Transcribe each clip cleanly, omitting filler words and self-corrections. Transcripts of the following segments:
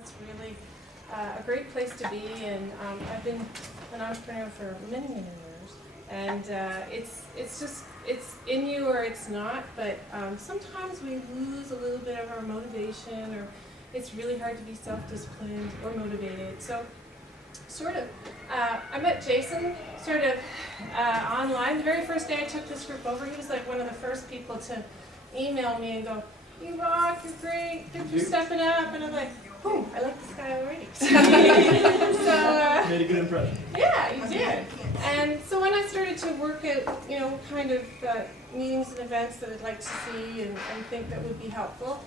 That's really a great place to be, and I've been an entrepreneur for many, many years, and it's in you or it's not, but sometimes we lose a little bit of our motivation, or it's really hard to be self-disciplined or motivated. So I met Jason online. The very first day I took this group over, he was like one of the first people to email me and go, "You rock, you're great, thanks for stepping up." And I'm like, "Oh, I like this guy already." So made a good impression. Yeah, you did. And so when I started to work at, what kind of meetings and events that I'd like to see and think that would be helpful,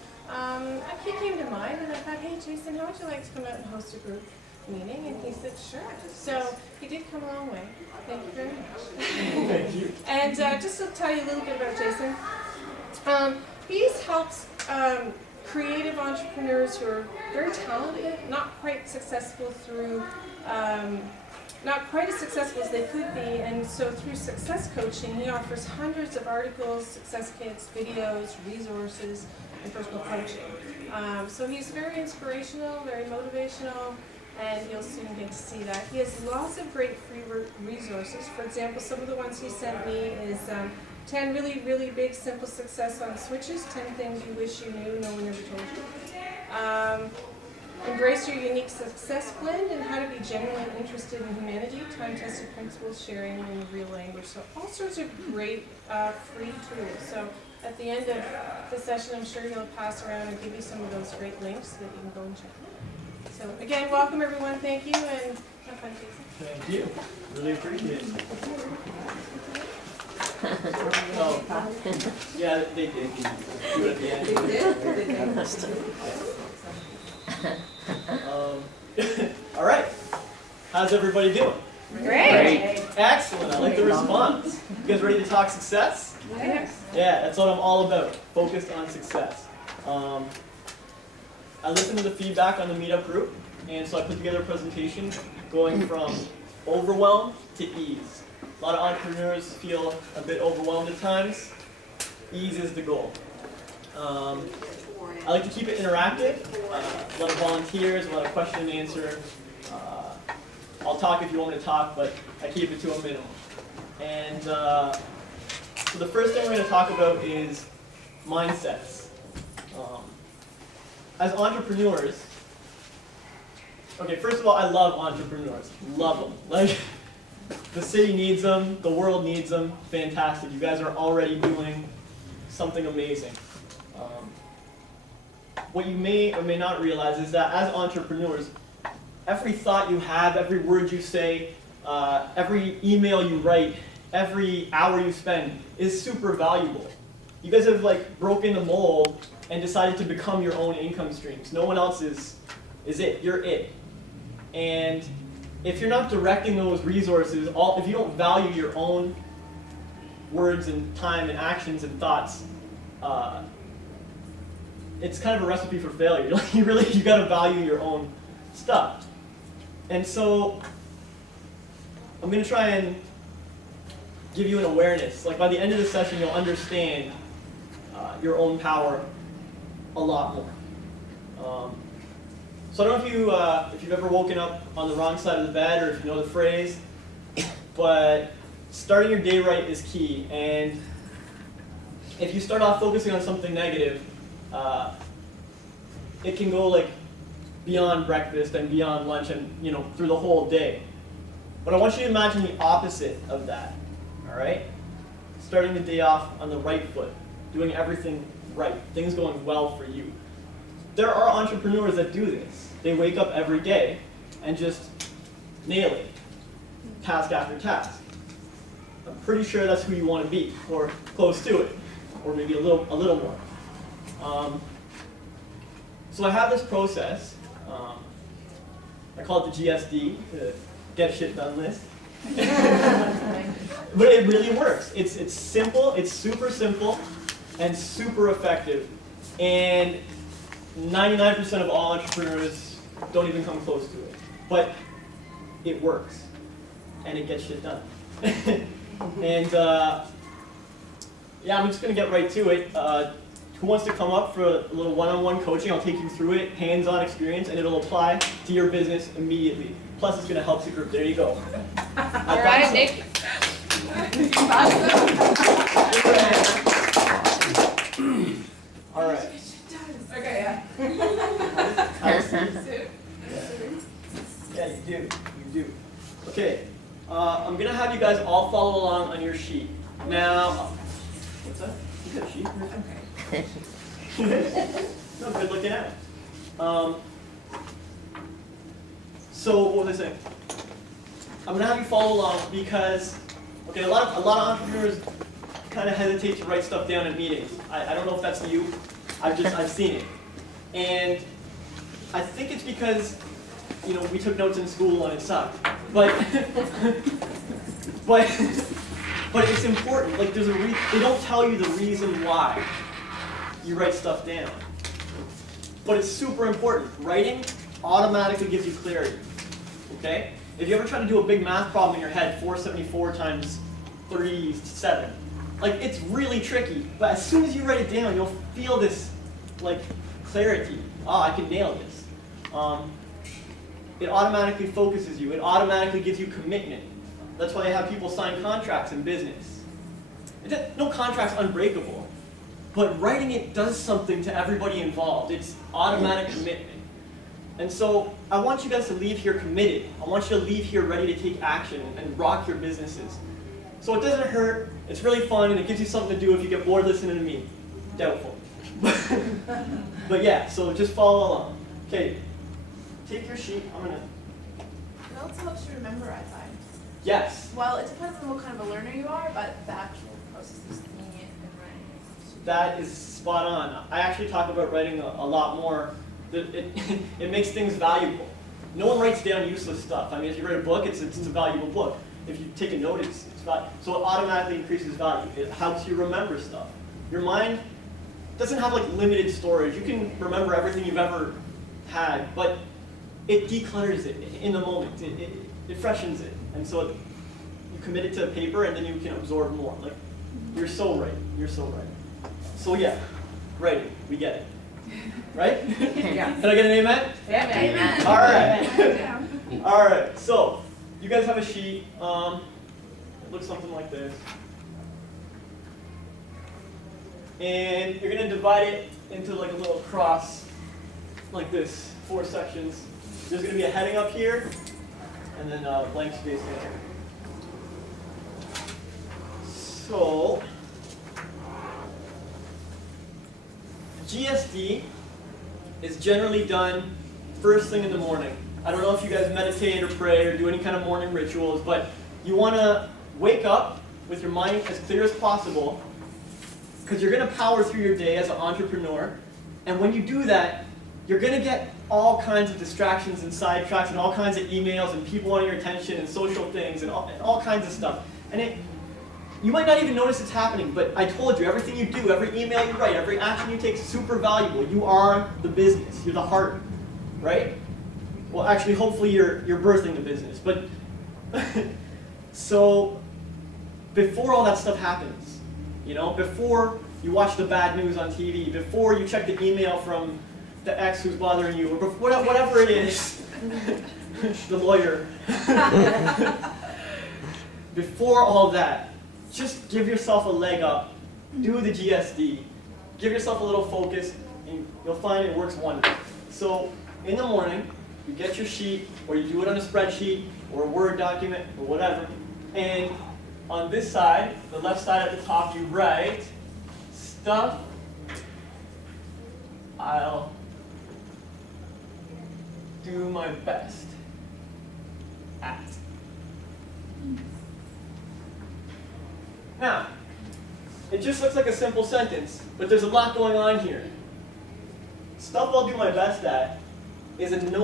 he came to mind, and I thought, "Hey, Jason, how would you like to come out and host a group meeting?" And he said, "Sure." So he did come a long way. Thank you very much. Thank you. And just to tell you a little bit about Jason, he's helped creative entrepreneurs who are very talented, not quite successful not quite as successful as they could be, and so through success coaching, he offers hundreds of articles, success kits, videos, resources, and personal coaching. So he's very inspirational, very motivational, and you'll soon get to see that. He has lots of great free resources. For example, some of the ones he sent me is 10 really, really big, simple success on switches, 10 things you wish you knew, no one ever told you. Embrace your unique success blend, and how to be genuinely interested in humanity, time-tested principles, sharing in real language. So all sorts of great free tools. So at the end of the session, I'm sure he'll pass around and give you some of those great links so that you can go and check them out. So again, welcome everyone, thank you, and have fun, Jason. Thank you. Really appreciate it. Yeah, they did. Do it at the end. They did. All right. How's everybody doing? Great. Excellent. I like the response. You guys ready to talk success? Yes. Yeah, that's what I'm all about. Focused on success. I listened to the feedback on the meetup group, and so I put together a presentation going from overwhelm to ease. A lot of entrepreneurs feel a bit overwhelmed at times. Ease is the goal. I like to keep it interactive. A lot of volunteers, a lot of question and answer. I'll talk if you want me to talk, but I keep it to a minimum. And so the first thing we're going to talk about is mindsets. As entrepreneurs, okay, first of all, I love entrepreneurs. Love them. Like, the city needs them, the world needs them. Fantastic. You guys are already doing something amazing. What you may or may not realize is that as entrepreneurs, every thought you have, every word you say, every email you write, every hour you spend is super valuable. You guys have broken the mold and decided to become your own income streams. No one else is it. You're it. And if you're not directing those resources, if you don't value your own words and time and actions and thoughts, it's kind of a recipe for failure. You got to value your own stuff. And so I'm going to try and give you an awareness. By the end of the session, you'll understand your own power a lot more. So I don't know if you've ever woken up on the wrong side of the bed, or if you know the phrase, but starting your day right is key. And if you start off focusing on something negative, it can go beyond breakfast and beyond lunch and through the whole day. But I want you to imagine the opposite of that. All right? Starting the day off on the right foot, doing everything right, things going well for you. There are entrepreneurs that do this. They wake up every day and just nail it, task after task. I'm pretty sure that's who you want to be, or close to it, or maybe a little more. So I have this process. I call it the GSD, the Get Shit Done list. But it really works. It's simple. It's super simple and super effective. And 99% of all entrepreneurs don't even come close to it. But it works. And it gets shit done. And yeah, I'm just going to get right to it. Who wants to come up for a little one-on-one coaching? I'll take you through it, hands-on experience, and it'll apply to your business immediately. Plus, it's going to help the group. There you go. All right, Nick. All right. Okay, yeah. Yeah, you do. You do. Okay. I'm going to have you guys all follow along on your sheet. Now, what's that? You got a sheet? Okay. No, good looking at it. So what was I saying? I'm gonna have you follow along because, okay, a lot of entrepreneurs kind of hesitate to write stuff down in meetings. I don't know if that's you. I've seen it, and I think it's because, you know, we took notes in school and it sucked. But but it's important. Like there's they don't tell you the reason why you write stuff down. But it's super important. Writing automatically gives you clarity. Okay? If you ever try to do a big math problem in your head, 474 times 37, like it's really tricky. But as soon as you write it down, you'll feel this like clarity. Oh, I can nail this. It automatically focuses you. It automatically gives you commitment. That's why they have people sign contracts in business. No contract's unbreakable. But writing it does something to everybody involved. It's automatic commitment. And so I want you guys to leave here committed. I want you to leave here ready to take action and rock your businesses. So it doesn't hurt, it's really fun, and it gives you something to do if you get bored listening to me. Doubtful. But yeah, so just follow along. Okay, take your sheet. I'm going to... It also helps you remember at times. Yes. Well, it depends on what kind of a learner you are, but the actual process of thinking it and writing it. That is spot on. I actually talk about writing a lot more. It makes things valuable. No one writes down useless stuff. I mean, if you write a book, it's a valuable book. If you take a note, it's valuable. So it automatically increases value. It helps you remember stuff. Your mind doesn't have like limited storage. You can remember everything you've ever had, but it declutters it in the moment. It freshens it. And so you commit it to paper and then you can absorb more. Like, you're so right. You're so right. So yeah, writing, we get it. Right? Yeah. Can I get an amen? Yeah, man. All right. All right. So you guys have a sheet. It looks something like this. And you're going to divide it into like a little cross, like this, 4 sections. There's going to be a heading up here, and then a blank space in here. So GSD is generally done first thing in the morning. I don't know if you guys meditate or pray or do any kind of morning rituals, but you want to wake up with your mind as clear as possible because you're going to power through your day as an entrepreneur. And when you do that, you're going to get all kinds of distractions and sidetracks and all kinds of emails and people wanting your attention and social things and all kinds of stuff. And you might not even notice it's happening, but I told you, everything you do, every email you write, every action you take is super valuable. You are the business. You're the heart, right? Well, actually, hopefully you're birthing the business. But so before all that stuff happens, you know, before you watch the bad news on TV, before you check the email from the ex who's bothering you, or whatever it is, the lawyer, before all that, just give yourself a leg up, do the GSD, give yourself a little focus, and you'll find it works wonders. So in the morning, you get your sheet, or you do it on a spreadsheet, or a Word document, or whatever, and on this side, the left side at the top, you write stuff I'll do my best at. Now, it just looks like a simple sentence, but there's a lot going on here. Stuff I'll do my best at is a no